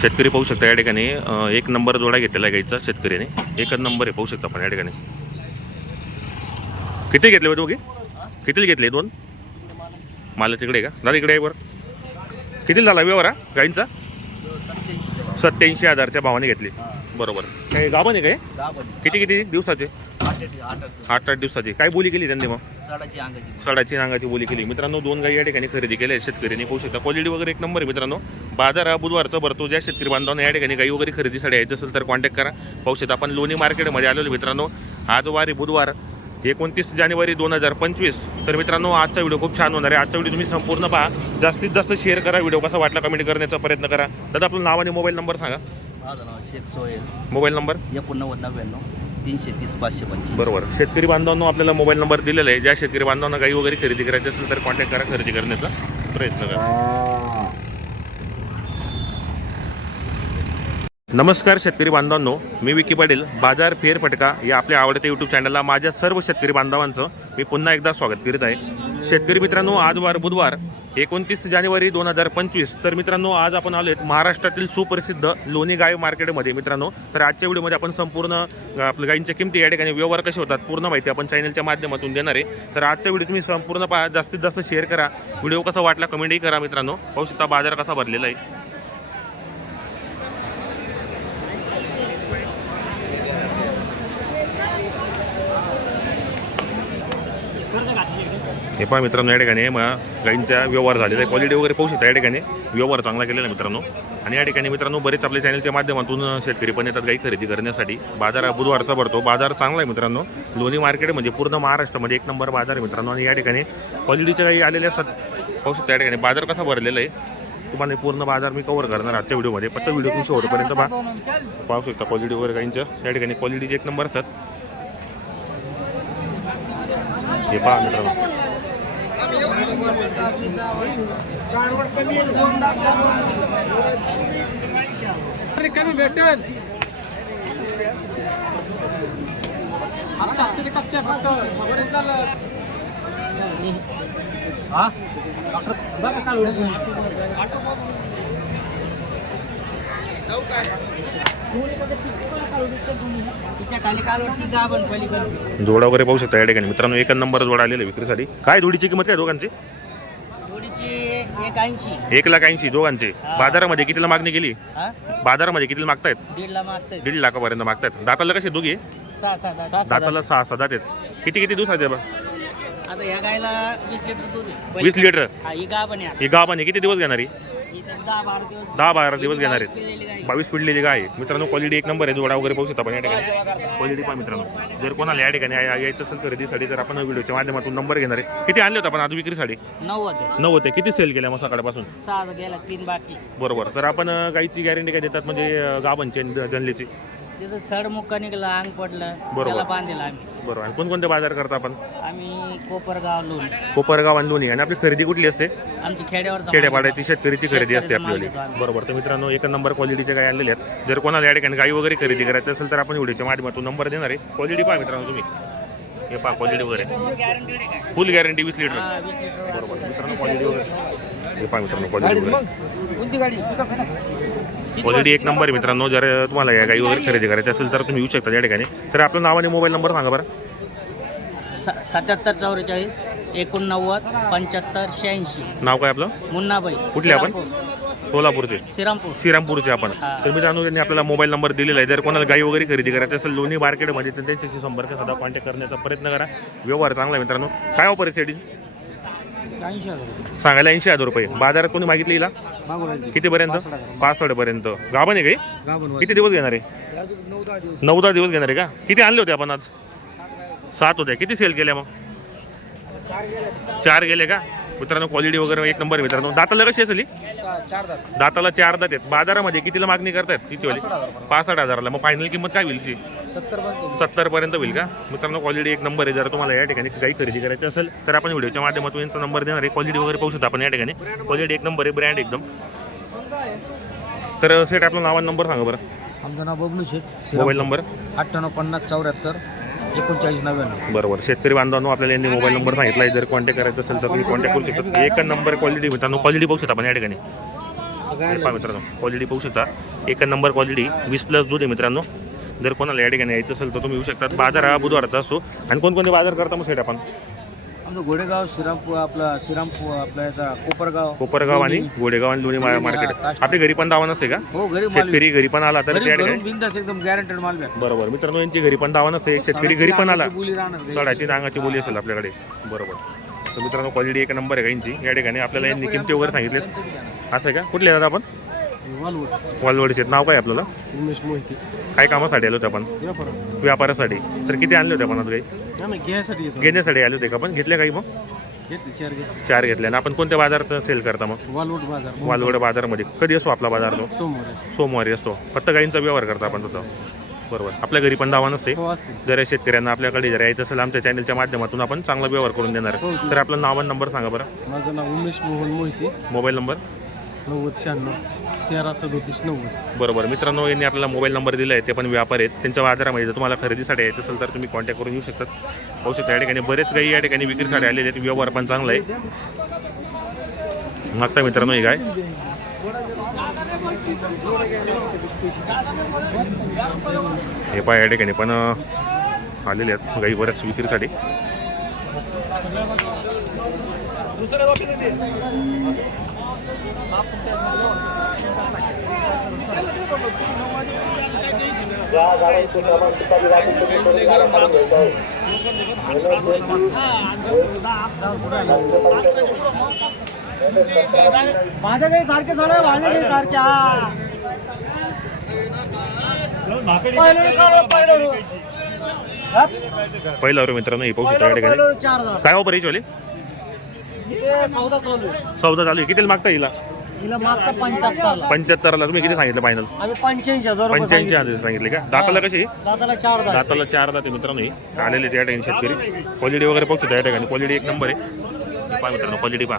शेतकरी पाहू शकता या ठिकाणी. एक नंबर जोडा घेतलेला आहे गाईचा शेतकऱ्याने एकच नंबर आहे पाहू शकता आपण या ठिकाणी. किती घेतले होते दोघे? किती घेतले? दोन? माला तिकडे आहे का? दादा इकडे आहे बरं किती झाला व्यवहार हा गाईंचा? सत्याऐंशी हजारच्या भावाने घेतली. बरोबर. काय गाभण आहे काय किती किती दिवसाचे? आठ आठ दिवसाची. काय बोली केली त्यांनी मग? साडाची अंगाची बोली. केली. मित्रांनो दोन गाई या ठिकाणी खरेदी केल्या आहेत. शेतकऱ्यांनी पाहू शकता. क्वालिटी वगैरे एक नंबर आहे मित्रांनो. बाजार हा बुधवारचा भरतो. ज्या शेतकरी बांधवांना या ठिकाणी गाई वगैरे खरेदीसाठी यायचं असेल तर कॉन्टॅक्ट करा. पाहू शकता आपण लोणी मार्केटमध्ये आलेलो मित्रांनो. आज वारी बुधवार. एकोणतीस जानेवारी दोन हजार पंचवीस. तर मित्रांनो आजचा व्हिडिओ खूप छान होणार आहे. आजचा व्हिडिओ तुम्ही संपूर्ण पहा. जास्तीत जास्त शेअर करा व्हिडिओ. कसा वाटला कमेंट करण्याचा प्रयत्न करा. दादा आपलं नाव आणि मोबाईल नंबर सांगा. माझं नाव शेख सोहेल. मोबाईल नंबर एकोणनव्वद नव्याण्णव तीनशे तीस पाचशे पंचवीस. बरोबर. शेतकरी बांधवांनो आपल्याला मोबाईल नंबर दिलेला आहे. ज्या शेतकरी बांधवांना गाई वगैरे खरेदी करायची असेल तर कॉन्टॅक्ट करा खरेदी करण्याचा प्रयत्न करा. नमस्कार शेतकरी बांधवांनो मी विकी पाटील बाजार फेरफटका या आपल्या आवडत्या यूट्यूब चॅनलला माझ्या सर्व शेतकरी बांधवांचं मी पुन्हा एकदा स्वागत करीत आहे. शेतकरी मित्रांनो आज वार बुधवार एकोणतीस जानेवारी दोन हजार पंचवीस. तर मित्रांनो आज आपण आलो आहेत महाराष्ट्रातील सुप्रसिद्ध लोणी गाय मार्केटमध्ये. मित्रांनो तर आजच्या व्हिडिओमध्ये आपण संपूर्ण आपल्या गायींच्या किमती या ठिकाणी व्यवहार कसे होतात पूर्ण माहिती आपण चॅनलच्या माध्यमातून देणार आहे. तर आजचा व्हिडिओ तुम्ही संपूर्ण पहा जास्तीत जास्त शेअर करा. व्हिडिओ कसा वाटला कमेंटही करा मित्रांनो. पाहू शकता बाजार कसा भरलेला आहे हे पहा मित्रांनो या ठिकाणी मग गाईंचा व्यवहार झालेला आहे. क्वालिटी वगैरे पाहू शकता या ठिकाणी. व्यवहार चांगला केलेला आहे मित्रांनो. आणि या ठिकाणी मित्रांनो बरेच आपल्या चॅनलच्या माध्यमातून शेतकरी पण येतात गाई खरेदी करण्यासाठी. बाजार बुधवारचा भरतो. बाजार चांगला आहे मित्रांनो. लोणी मार्केट म्हणजे पूर्ण महाराष्ट्रामध्ये एक नंबर बाजार आहे मित्रांनो. आणि या ठिकाणी क्वालिटीच्या काही आलेल्या असतात. पाहू शकता या ठिकाणी. बाजार कसा भरलेला आहे? तुम्हाला हे पूर्ण बाजार मी कवर करणार आजच्या व्हिडिओमध्ये फक्त व्हिडिओ तुम्ही शेवटपर्यंत पहा. पाहू शकता क्वालिटी वगैरे गाईंचं या ठिकाणी क्वालिटीचे एक नंबर असतात. हे पहा मित्रांनो. कमी भेटेल कच्चे फक्त. हा बघा काल उडत तिच्या जोडा वगैरे पाहू शकता या ठिकाणी. मित्रांनो एक नंबर जोडा आलेला विक्रीसाठी. काय जोडीची किंमत काय दोघांची? एक लाख ऐंशी दोघांचे. बाजारामध्ये कितीला मागणी केली? बाजारामध्ये कितीला मागतायत? दीड लाखापर्यंत मागतायत. दाताला कसे दोघी? दाताला सहा सहा दात आहेत. किती किती ह्या गायला वीस लिटर वीस लिटर. हा गाभण आहे ही गाव किती दिवस घेणार? दहा बारा दिवस घेणार बावीस आहेत. बावीस पिढलेली गाय आहे. मित्रांनो क्वालिटी एक नंबर आहे. जोडा वगैरे पाहू शकता आपण या ठिकाणी. क्वालिटी पहा मित्रांनो. जर कोणाला या ठिकाणी यायचं असेल खरेदीसाठी तर आपण व्हिडिओच्या माध्यमातून नंबर घेणार आहे. किती आणले होते आपण आज विक्रीसाठी? नऊ होते किती सेल केल्या मग सकाळपासून? तीन बाकी. बरोबर. तर आपण अं, गाईची गॅरंटी काय देतात? म्हणजे ज- जनलीची. तिथं सड मुक्का निघाला अंग पडलं बरोबर. त्याला बांधेल आम्ही. बरोबर. आणि कोणकोणते बाजार करता आपण? आम्ही कोपरगाव लोण. कोपरगाव आणि लोणी. आणि आपली खरेदी कुठली असते? आमची खेड्यावर खेड्यापाड्याची शेतकरीची खरेदी असते आपल्याला. बरोबर. तर मित्रांनो एक नंबर क्वालिटीच्या गाय आणलेल्या आहेत. जर कोणाला या ठिकाणी गाई वगैरे खरेदी करायची असेल तर आपण व्हिडिओच्या माध्यमातून नंबर देणार आहे. क्वालिटी पहा मित्रांनो तुम्ही. हे पहा क्वालिटी वगैरे फुल गॅरंटी वीस लिटर हा, बरोबर. मित्रांनो क्वालिटी वगैरे हे पहा मित्रांनो क्वालिटी वगैरे एक नंबर आहे मित्रांनो. जर तुम्हाला या गाई वगैरे खरेदी करायची असेल तर तुम्ही येऊ शकता या ठिकाणी. तर आपलं नाव आणि मोबाईल नंबर सांगा बरं. स- सत्याहत्तर चौवेचाळीस एकोणनव्वद पंच्याहत्तर शहाऐंशी. नाव काय आपलं? मुन्नाबाई कुठले आपण? सोलापूरचे. श्रीरामपूर श्रीरामपूरचे आपण. तर मित्रांनो त्यांनी आपल्याला मोबाईल नंबर दिलेला आहे. जर कोणाला गाई वगैरे खरेदी करायची असेल लोणी मार्केटमध्ये तर त्यांच्याशी संपर्क साधा कॉन्टॅक्ट करण्याचा प्रयत्न करा. व्यवहार चांगला आहे मित्रांनो. काय ऑफर आहे सेटिंग सांगायला ऐंशी हजार रुपये. बाजारात कोणी मागितली हिला? कितीपर्यंत? पाच पर्यंत गाभण आहे काही किती दिवस घेणार आहे? नऊ दहा दिवस घेणार आहे का? किती आणले होते आपण आज? सात होते किती सेल केल्या मग? चार गेले का? मित्रांनो क्वालिटी वगैरे एक नंबर मित्रांनो. दाताला कशी असेल दाताला चार दात आहेत. बाजारामध्ये कितीला मागणी करतायत किती वाली? पासष्ट हजाराला. मग फायनल किंमत काय होईल ती सत्तर पर्यंत होईल का? मित्रांनो क्वालिटी एक नंबर आहे. जर तुम्हाला या ठिकाणी काही खरेदी करायची असेल तर आपण व्हिडिओच्या माध्यमातून यांचा नंबर देणार आहे. क्वालिटी वगैरे पाहू शकता आपण या ठिकाणी. क्वालिटी एक नंबर आहे. ब्रँड एकदम. तर सेट आपलं नाव नंबर सांगा बरं. आमचं नाव बबलू शेठ. मोबाईल नंबर अठ्ठ्याण्णव पन्नास चौऱ्याहत्तर. एकोणचाळीस नव्याण्णव. बरोबर. शेतकरी बांधवांनो आपल्याला यांनी मोबाईल नंबर सांगितला आहे जर कॉन्टॅक्ट करायचं असेल तर तुम्ही कॉन्टॅक्ट करू शकता. एक नंबर क्वालिटी मित्रांनो क्वालिटी पाहू शकता आपण या ठिकाणी. पहा मित्रांनो क्वालिटी पाहू शकता. एक नंबर क्वालिटी वीस प्लस दूध आहे मित्रांनो. जर कोणाला या ठिकाणी यायचं असेल तर तुम्ही येऊ शकतात बाजार हा बुधवारचा असतो. आणि कोणकोणते बाजार करता मग सेट आपण? आमचं घोडेगाव श्रीरामपूर आपला श्रीरामपूर आपला याचा कोपरगाव. कोपरगाव आणि गोडेगाव आणि लोणी मा- मार्केट. आपल्या घरी पण दावा नसते का? हो घरी माल शेतकरी घरी पण आला तर घरी त्या घरून ठिकाणी बिंदास एकदम गॅरंटेड माल बरोबर. मित्रांनो यांची घरी पण दावा नसते शेतकरी घरी पण आला. बोली राहणार घरी. सडाची नांगाची बोली असेल आपल्याकडे. बरोबर. तर मित्रांनो क्वालिटी एक नंबर आहे काहींची या ठिकाणी आपल्याला यांनी किमती वगैरे सांगितलेत. असं आहे का? कुठले आहेत आपण? वालवड. वालवडीचे नाव काय आपल्याला? उमेश मोहिते. काय कामासाठी आलो होते आपण? व्यापारासाठी. व्यापारासाठी. तर किती आणले होते आपण आज काही? घ्यायसाठी येतो. घेण्यासाठी आले होते का? आपण घेतले काही मग? घेतली चार घेतली. चार घेतले आणि आपण कोणत्या बाजारात सेल करता मग? वालवड बाजार वालवड बाजारमध्ये. कधी असतो आपला बाजार तो? सोमवार असतो. सोमवारी असतो. फक्त गाईंचा व्यवहार करता आपण तिथं बरोबर. आपल्या घरी पण दावा नसते हो असते. जर या शेतकऱ्यांना आपल्याकडे जर यायचं असेल आमच्या चॅनलच्या माध्यमातून आपण चांगला व्यवहार करून देणार. हो, तर आपलं नाव आणि नंबर सांगा बरं. माझं नाव उमेश मोहन मोहिते. Mobile number? नव्वद शहाण्णव तेरा सदोतीस नव्वद. बरोबर. मित्रांनो यांनी आपल्याला मोबाईल नंबर दिला आहे ते पण व्यापार आहेत. त्यांच्या बाजारामध्ये जर तुम्हाला खरेदीसाठी यायचं असेल तर तुम्ही कॉन्टॅक्ट करून येऊ शकतात. पाहू शकता या ठिकाणी बरेच काही या ठिकाणी विक्रीसाठी आलेले आहेत. व्यवहार पण चांगला आहे. मागता मित्रांनो ही काय? हे पाय या ठिकाणी पण आलेले आहेत. गाई बऱ्याच विक्रीसाठी. माझ्या काही सारखे सगळं माझ्या काही सारख्या पहिला मित्रांनो हे पाहू शकता या ठिकाणी काय ऑफर याची वाली? सौदा चालू आहे. सौदा चालू आहे. कितीला मागता येईल? मागता पंच्याहत्तरला. पंच्याहत्तरला. तुम्ही किती सांगितलं फायनल आम्ही पंच्याऐंशी हजार रुपये पंच्याऐंशी हजार सांगितले का? दाताला कशी. दादाला चार दाताला चार दाते मित्रांनो हे. आलेले त्या ठिकाणी शेतकरी. क्वालिटी वगैरे बघतो त्या ठिकाणी. क्वालिटी एक नंबर आहे. पहा मित्रांनो क्वालिटी पहा.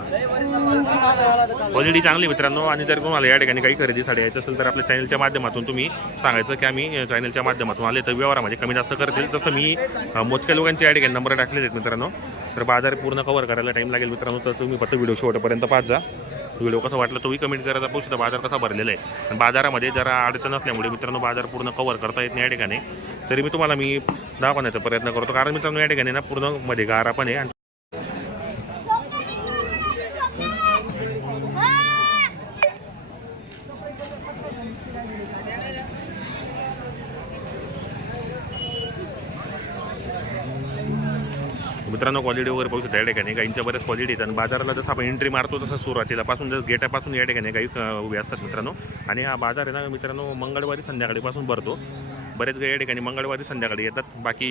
क्वालिटी चांगली मित्रांनो. आणि जर तुम्हाला या ठिकाणी काही खरेदीसाठी यायचं असेल तर आपल्या चॅनलच्या माध्यमातून तुम्ही सांगायचं की आम्ही चॅनलच्या माध्यमातून आले तर व्यवहारामध्ये कमी जास्त करतील. तसं मी अ, मोजक्या लोकांच्या या ठिकाणी नंबर टाकलेले आहेत मित्रांनो. तर बाजार पूर्ण कव्हर करायला टाईम लागेल मित्रांनो. तर तुम्ही फक्त व्हिडिओ शेवटपर्यंत पाहत जा. व्हिडिओ कसा वाटला तोही कमेंट करायचा पाहू सुद्धा बाजार कसा भरलेला आहे. आणि बाजारामध्ये जरा अडचण असल्यामुळे मित्रांनो बाजार पूर्ण कव्हर करता येत नाही या ठिकाणी. तरी मी तुम्हाला मी दाखवण्याचा प्रयत्न करतो. कारण मित्रांनो या ठिकाणी ना पूर्णमध्ये गारा पण आहे आणि मित्रांनो क्वालिटी वगैरे पाहू शकता या ठिकाणी. गाईंच्या बऱ्याच क्वालिटी आहेत. आणि बाजाराला जसं आपण एंट्री मारतो तसं सुरुवातीला पासून जसं गेटापासून या ठिकाणी गाई उभे असतात मित्रांनो. आणि हा बाजार आहे ना मित्रांनो मंगळवारी संध्याकाळीपासून भरतो. बरेच गाई या ठिकाणी मंगळवारी संध्याकाळी येतात. बाकी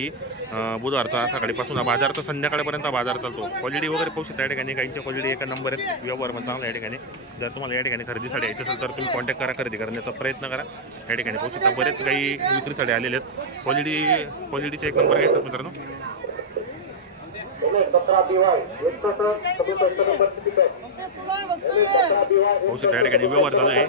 बुधवारचा सकाळीपासून हा बाजार तर संध्याकाळपर्यंत हा बाजार चालतो. क्वालिटी वगैरे पाहू शकता या ठिकाणी. गाईंच्या क्वालिटी एका नंबर आहेत. व्यवहार पण चांगला या ठिकाणी. जर तुम्हाला या ठिकाणी खरेदीसाठी यायचं असेल तर तुम्ही कॉन्टॅक्ट करा. खरेदी करण्याचा प्रयत्न करा. या ठिकाणी पाहू शकता बरेच काही विक्रीसाठी आलेले आहेत. क्वालिटी क्वालिटीचे एक नंबर घ्यायचं मित्रांनो. पाहू शकता या ठिकाणी व्यवहार चालू आहे.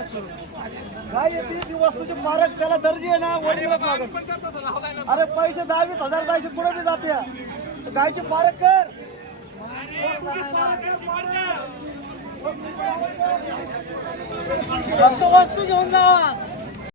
काय वस्तूची फारक त्याला दर्जी आहे. ना लागत अरे पैसे दहा वीस हजार दहाशे पुढे बी जाते. गायची फारक कर फक्त वस्तू घेऊन जावा